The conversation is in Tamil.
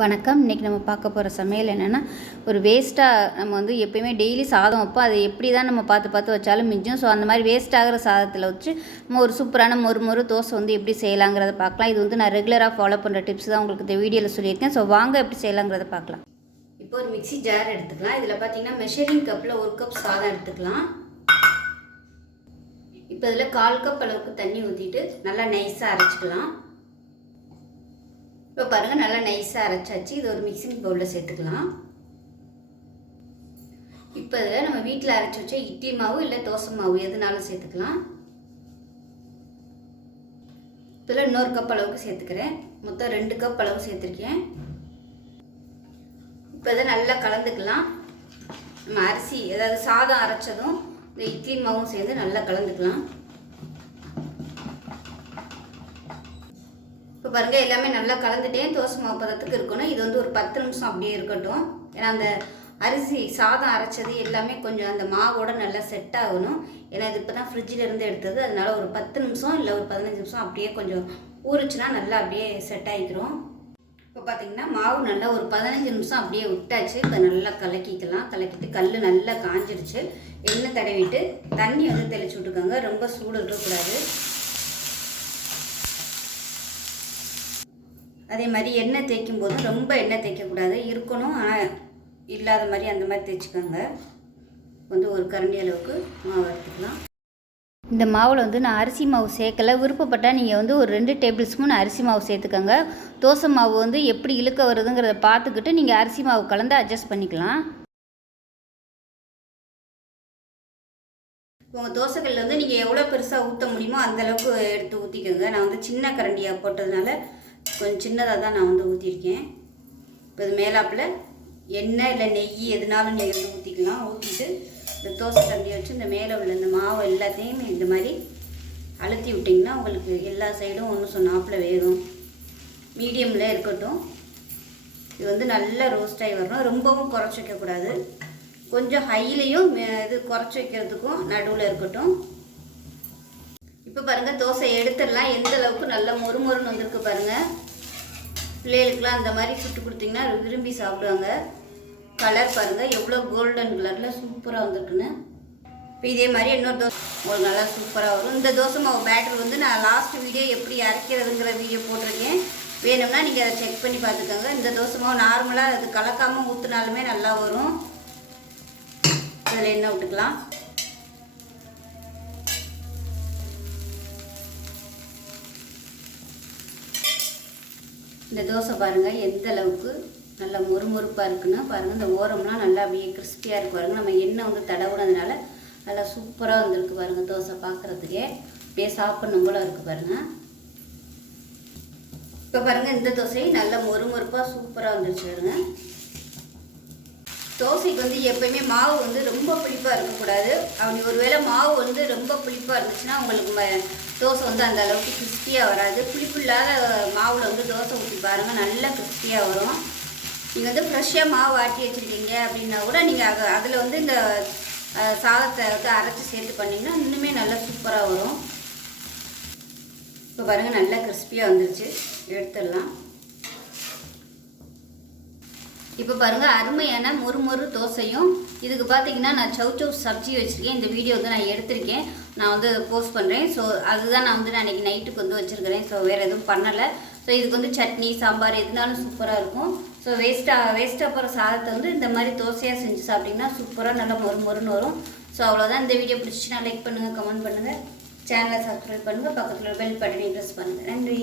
வணக்கம். இன்றைக்கி நம்ம பார்க்க போகிற சமையல் என்னென்னா, ஒரு வேஸ்ட்டாக நம்ம வந்து எப்போயுமே டெய்லி சாதம் வைப்போம். அது எப்படி தான் நம்ம பார்த்து பார்த்து வச்சாலும் மிஞ்சும். ஸோ அந்த மாதிரி வேஸ்ட் ஆகிற சாதத்தில் வச்சு நம்ம ஒரு சூப்பரான மொறு தோசை வந்து எப்படி செய்யலாங்கிறத பார்க்கலாம். இது வந்து நான் ரெகுலராக ஃபாலோ பண்ணுற டிப்ஸ் தான் உங்களுக்கு இந்த வீடியோவில் சொல்லியிருக்கேன். ஸோ வாங்க எப்படி செய்யலாங்கிறத பார்க்கலாம். இப்போ ஒரு மிக்ஸி ஜார் எடுத்துக்கலாம். இதில் பார்த்தீங்கன்னா மெஷரிங் கப்பில் 1 கப் சாதம் எடுத்துக்கலாம். இப்போ இதில் 1/4 கப் அளவுக்கு தண்ணி ஊற்றிட்டு நல்லா நைஸாக அரைச்சிக்கலாம். இப்போ பாருங்கள், நல்லா நைஸாக அரைச்சாச்சு. இது ஒரு மிக்சிங் பவுலில் சேர்த்துக்கலாம். இப்போ இதில் நம்ம வீட்டில் அரைச்சி வச்ச இட்லி மாவு இல்லை தோசை மாவு எதுனாலும் சேர்த்துக்கலாம். இதில் இன்னொரு கப் அளவுக்கு சேர்த்துக்கிறேன். மொத்தம் 2 கப் அளவு சேர்த்துருக்கேன். இப்போ இதை நல்லா கலந்துக்கலாம். நம்ம அரிசி அதாவது சாதம் அரைச்சதும் இந்த இட்லி மாவும் சேர்ந்து நல்லா கலந்துக்கலாம். இப்போ பாருங்கள், எல்லாமே நல்லா கலந்துட்டேன். தோசை மாவு பதத்துக்கு இருக்கணும். இது வந்து ஒரு 10 நிமிஷம் அப்படியே இருக்கட்டும். ஏன்னா அந்த அரிசி சாதம் அரைச்சது எல்லாமே கொஞ்சம் அந்த மாவோட நல்லா செட் ஆகணும். ஏன்னா இது இப்போ தான் ஃப்ரிட்ஜில் இருந்து எடுத்தது. அதனால ஒரு 10 நிமிஷம் இல்லை ஒரு 15 நிமிஷம் அப்படியே கொஞ்சம் ஊறிச்சுன்னா நல்லா அப்படியே செட் ஆகிக்கிறோம். இப்போ பார்த்தீங்கன்னா மாவு நல்லா ஒரு 15 நிமிஷம் அப்படியே விட்டாச்சு. இப்போ நல்லா கலக்கிக்கலாம். கலக்கிட்டு கல் நல்லா காஞ்சிடுச்சு. எண்ணெய் தடவிட்டு தண்ணி வந்து தெளிச்சு விட்டுக்கோங்க. ரொம்ப சூடு இருக்கக்கூடாது. அதே மாதிரி எண்ணெய் தேய்க்கும் போதும் ரொம்ப எண்ணெய் தேய்க்கக்கூடாது, இருக்கணும். ஆனால் இல்லாத மாதிரி அந்த மாதிரி தேய்ச்சிக்கோங்க. வந்து ஒரு கரண்டி அளவுக்கு மாவு எடுத்துக்கலாம். இந்த மாவில் வந்து நான் அரிசி மாவு சேர்க்கலை. விருப்பப்பட்டால் நீங்கள் வந்து ஒரு 2 டேபிள் ஸ்பூன் அரிசி மாவு சேர்த்துக்கோங்க. தோசை மாவு வந்து எப்படி இழுக்க வருதுங்கிறத பார்த்துக்கிட்டு நீங்கள் அரிசி மாவு கலந்து அட்ஜஸ்ட் பண்ணிக்கலாம். உங்கள் தோசைக்கல்லில் வந்து நீங்கள் எவ்வளோ பெருசாக ஊற்ற முடியுமோ அந்தளவுக்கு எடுத்து ஊற்றிக்கோங்க. நான் வந்து சின்ன கரண்டியாக போட்டதுனால கொஞ்சம் சின்னதாக தான் நான் வந்து ஊற்றிருக்கேன். இப்போ இது மேலாப்பில் எண்ணெய் இல்லை நெய் எதுனாலும் நீங்கள் வந்து ஊற்றிக்கலாம். ஊற்றிட்டு இந்த தோசை கரண்டியை வச்சு இந்த மேலே உள்ள இந்த மாவு எல்லாத்தையும் இந்த மாதிரி அழுத்தி விட்டிங்கன்னா உங்களுக்கு எல்லா சைடும் ஒன்று சொன்னாப்பில் வேகும். மீடியமில் இருக்கட்டும். இது வந்து நல்லா ரோஸ்ட் ஆகி வரணும். ரொம்பவும் குறைச்சி வைக்கக்கூடாது. கொஞ்சம் ஹைலையும் இது குறைச்சி வைக்கிறதுக்கும் நடுவில் இருக்கட்டும். இப்போ பாருங்கள், தோசை எடுத்துடலாம். எந்த அளவுக்கு நல்லா மொறுன்னு வந்திருக்கு பாருங்கள். பிள்ளைகளுக்குலாம் அந்த மாதிரி சுட்டு கொடுத்தீங்கன்னா விரும்பி சாப்பிடுவாங்க. கலர் பாருங்கள் எவ்வளோ கோல்டன் கலரில் சூப்பராக வந்துருக்குன்னு. இப்போ இதே மாதிரி இன்னொரு தோசை உங்களுக்கு நல்லா சூப்பராக வரும். இந்த தோசை மாவு பேட்டர் வந்து நான் லாஸ்ட் வீடியோ எப்படி அரைக்கிறதுங்கிற வீடியோ போட்டிருக்கேன். வேணும்னா நீங்கள் அதை செக் பண்ணி பார்த்துக்கோங்க. இந்த தோசை மாவு நார்மலாக அது கலக்காமல் ஊற்றினாலுமே நல்லா வரும். இதில் எண்ணெய் விட்டுக்கலாம். இந்த தோசை பாருங்கள் எந்த அளவுக்கு நல்லா மொறுப்பாக இருக்குன்னு பாருங்கள். இந்த ஓரம்லாம் நல்லா அப்படியே கிறிஸ்பியாக இருக்கு பாருங்கள். நம்ம எண்ணெய் வந்து தடவுனதுனால நல்லா சூப்பராக வந்துருக்கு பாருங்கள். தோசை பார்க்குறதுக்கே அப்படியே சாப்பிட்ணும் போல இருக்குது பாருங்கள். இப்போ பாருங்கள், இந்த தோசை நல்லா மொறுப்பாக சூப்பராக வந்துருச்சு பாருங்கள். தோசைக்கு வந்து எப்போயுமே மாவு வந்து ரொம்ப புளிப்பாக இருக்கக்கூடாது. அப்படி ஒரு வேளை மாவு வந்து ரொம்ப புளிப்பாக இருந்துச்சுன்னா உங்களுக்கு தோசை வந்து அந்த அளவுக்கு கிறிஸ்பியாக வராது. புளிப்பு இல்லாத மாவில் வந்து தோசை ஊற்றி பாருங்கள், நல்லா கிறிஸ்பியாக வரும். நீங்கள் வந்து ஃப்ரெஷ்ஷாக மாவு ஆட்டி வச்சுருக்கீங்க அப்படின்னா கூட நீங்கள் அதில் வந்து இந்த சாதத்தை வந்து அரைச்சி சேர்த்து பண்ணிங்கன்னா இன்னுமே நல்லா சூப்பராக வரும். இப்போ பாருங்கள், நல்லா கிறிஸ்பியாக வந்துருச்சு. எடுத்துடலாம். இப்போ பாருங்கள், அருமையான மொறு தோசையும் இதுக்கு பார்த்தீங்கன்னா நான் சௌ சப்ஜி வச்சுருக்கேன். இந்த வீடியோ வந்து நான் எடுத்திருக்கேன். நான் வந்து போஸ்ட் பண்ணுறேன். ஸோ அதுதான் நான் வந்து அன்றைக்கி நைட்டுக்கு வந்து வச்சுருக்கிறேன். ஸோ வேறு எதுவும் பண்ணலை. ஸோ இதுக்கு வந்து சட்னி சாம்பார் எதுனாலும் சூப்பராக இருக்கும். ஸோ வேஸ்ட்டாக போகிற சாதத்தை வந்து இந்த மாதிரி தோசையாக செஞ்சு சாப்பிட்டிங்கன்னா சூப்பராக நல்லா மொறுன்னு வரும். ஸோ அவ்வளோதான். இந்த வீடியோ பிடிச்சிச்சுன்னா லைக் பண்ணுங்கள், கமெண்ட் பண்ணுங்கள், சேனலை சப்ஸ்கிரைப் பண்ணுங்கள், பக்கத்தில் பெல் பட்டனை ப்ரெஸ் பண்ணுங்கள். நன்றி.